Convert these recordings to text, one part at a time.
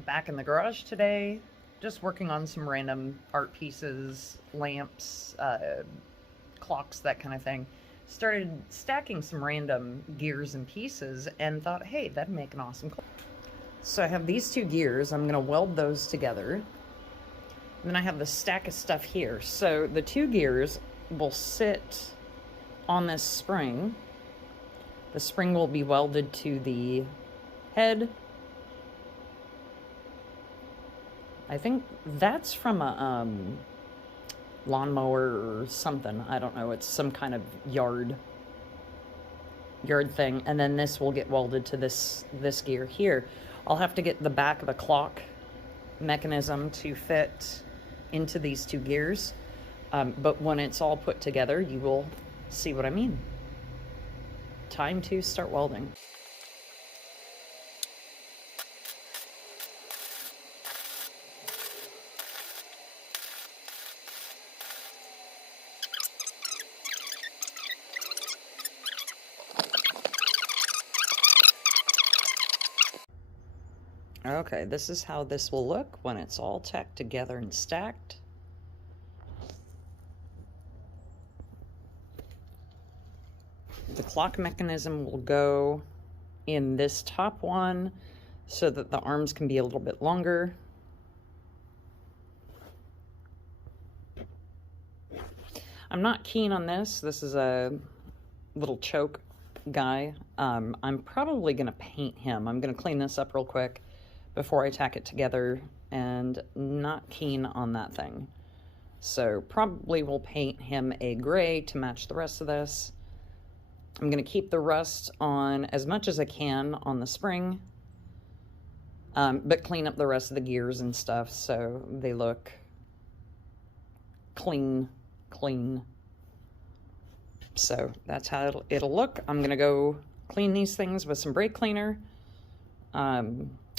back in the garage today, just working on some random art pieces, lamps, clocks, that kind of thing. Started stacking some random gears and pieces and thought, hey, that'd make an awesome clock. So I have these two gears. I'm going to weld those together. And then I have the stack of stuff here. So the two gears will sit on this spring. The spring will be welded to the head. I think that's from a lawnmower or something. I don't know. It's some kind of yard thing. And then this will get welded to this gear here. I'll have to get the back of a clock mechanism to fit into these two gears. But when it's all put together, you will see what I mean. Time to start welding. Okay, this is how this will look when it's all tacked together and stacked. The clock mechanism will go in this top one so that the arms can be a little bit longer. I'm not keen on this. This is a little choke guy. I'm probably going to paint him. I'm going to clean this up real quick before I tack it together, and not keen on that thing. So probably will paint him a gray to match the rest of this. I'm going to keep the rust on as much as I can on the spring, but clean up the rest of the gears and stuff so they look clean. So that's how it'll look. I'm going to go clean these things with some brake cleaner.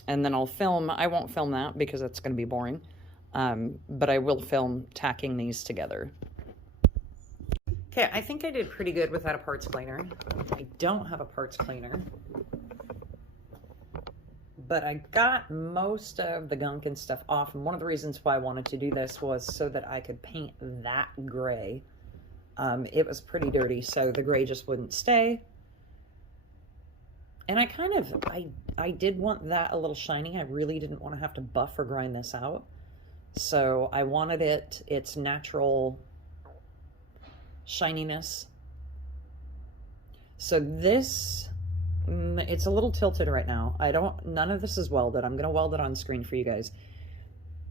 And then I'll film. I won't film that because it's going to be boring. But I will film tacking these together. Okay, I think I did pretty good without a parts cleaner. I don't have a parts cleaner. But I got most of the gunk and stuff off. And one of the reasons why I wanted to do this was so that I could paint that gray. It was pretty dirty, so the gray just wouldn't stay. And I did want that a little shiny. I really didn't want to have to buff or grind this out. So I wanted its natural shininess. So this, it's a little tilted right now. None of this is welded. I'm going to weld it on screen for you guys.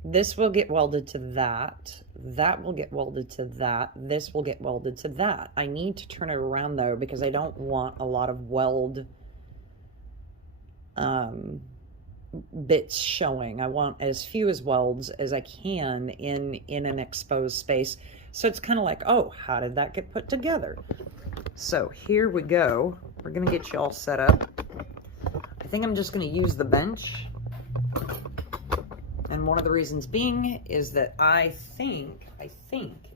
This will get welded to that. That will get welded to that. This will get welded to that. I need to turn it around though, because I don't want a lot of weld bits showing. I want as few as welds as I can in an exposed space. So it's kind of like, oh, how did that get put together? So here we go. We're going to get you all set up. I think I'm just going to use the bench. And one of the reasons being is that I think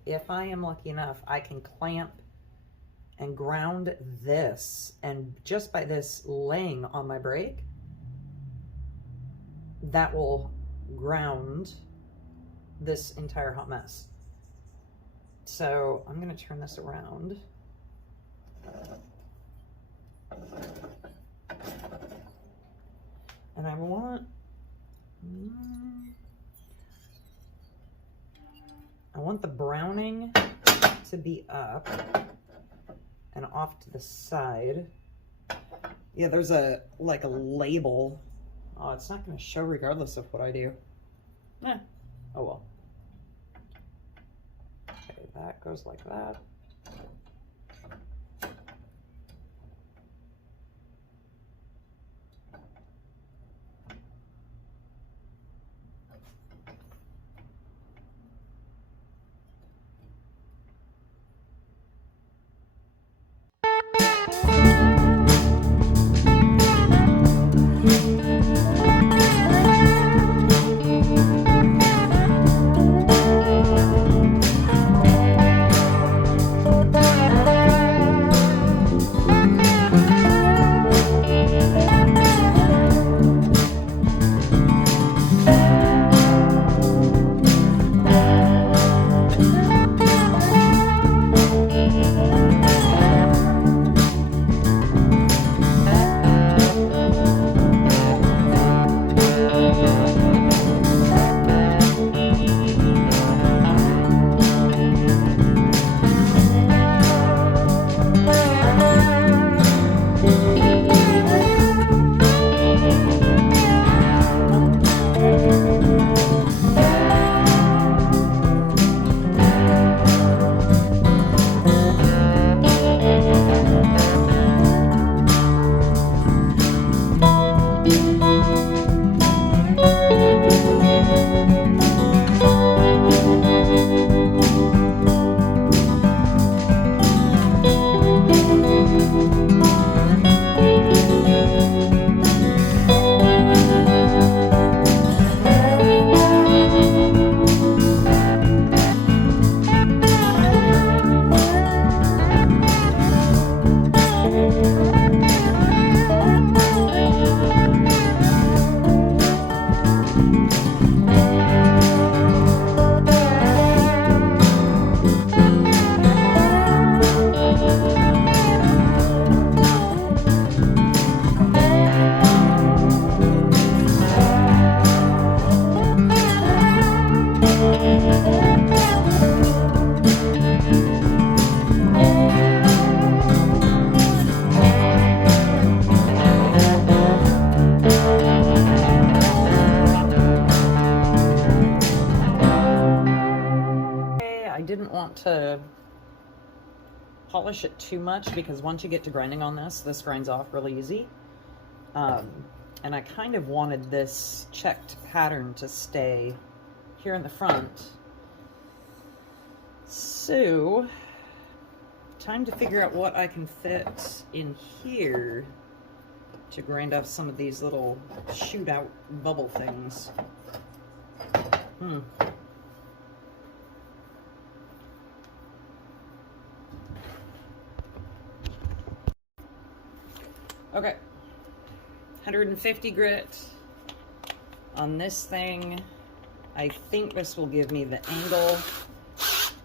if I am lucky enough, I can clamp and ground this. And just by this laying on my brake, that will ground this entire hot mess. So I'm going to turn this around. And I want the browning to be up and off to the side. Yeah, there's a label. Oh, it's not going to show regardless of what I do. Oh well. Okay, that goes like that. want to polish it too much because once you get to grinding on this, this grinds off really easy. And I kind of wanted this checked pattern to stay here in the front. So, time to figure out what I can fit in here to grind off some of these little shootout bubble things. Okay, 150 grit on this thing. I think this will give me the angle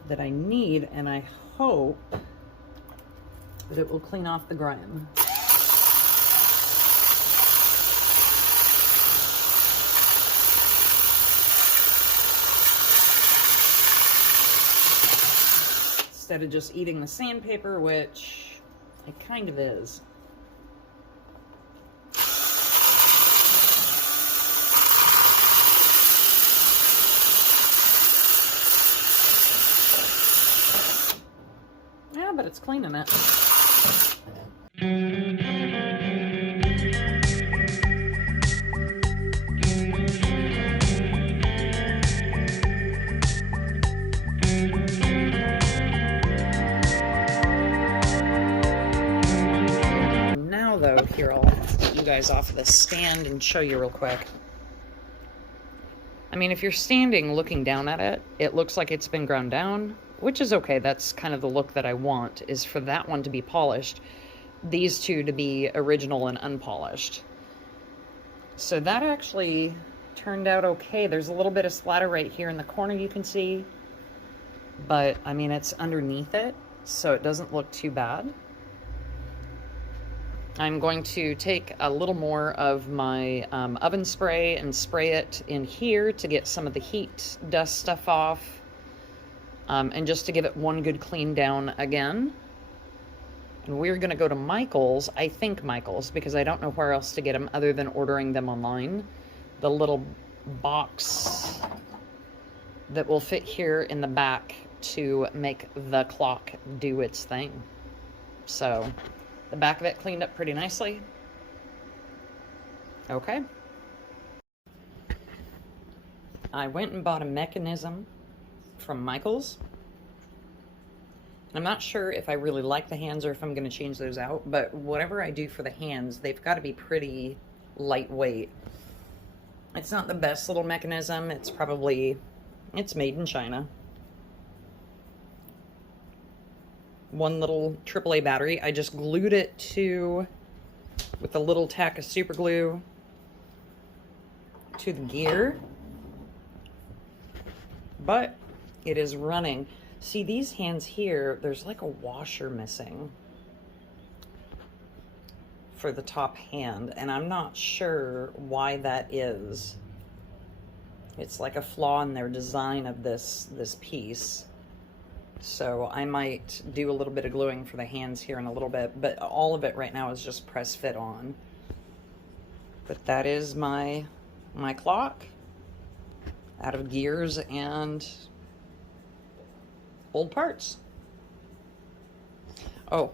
that I need, and I hope that it will clean off the grime. Instead of just eating the sandpaper, which it kind of is. Yeah, but it's cleaning it. Now though, here I'll get you guys off of the stand and show you real quick. I mean, if you're standing looking down at it, it looks like it's been ground down, which is okay. That's kind of the look that I want, is for that one to be polished, these two to be original and unpolished. So that actually turned out okay. There's a little bit of splatter right here in the corner you can see, but I mean, it's underneath it, so it doesn't look too bad. I'm going to take a little more of my oven spray and spray it in here to get some of the heat dust stuff off, and just to give it one good clean down again. And we're going to go to Michael's, I think Michael's, because I don't know where else to get them other than ordering them online. The little box that will fit here in the back to make the clock do its thing. So the back of it cleaned up pretty nicely. Okay. I went and bought a mechanism from Michael's. I'm not sure if I really like the hands or if I'm going to change those out, but whatever I do for the hands, they've got to be pretty lightweight. It's not the best little mechanism. It's made in China. One little AAA battery. I just glued it with a little tack of super glue to the gear, but it is running. See these hands here, there's like a washer missing for the top hand, and I'm not sure why that is. It's like a flaw in their design of this piece. So I might do a little bit of gluing for the hands here in a little bit, but all of it right now is just press fit on. But that is my clock out of gears and old parts. Oh,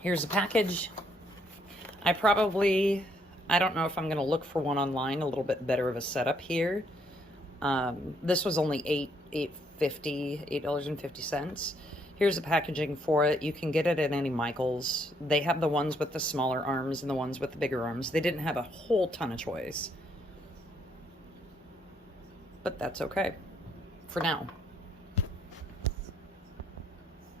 here's a package. I don't know if I'm gonna look for one online, a little bit better of a setup here. This was only $8.50. Here's the packaging for it. You can get it at any Michael's. They have the ones with the smaller arms and the ones with the bigger arms. They didn't have a whole ton of choice, but that's okay for now.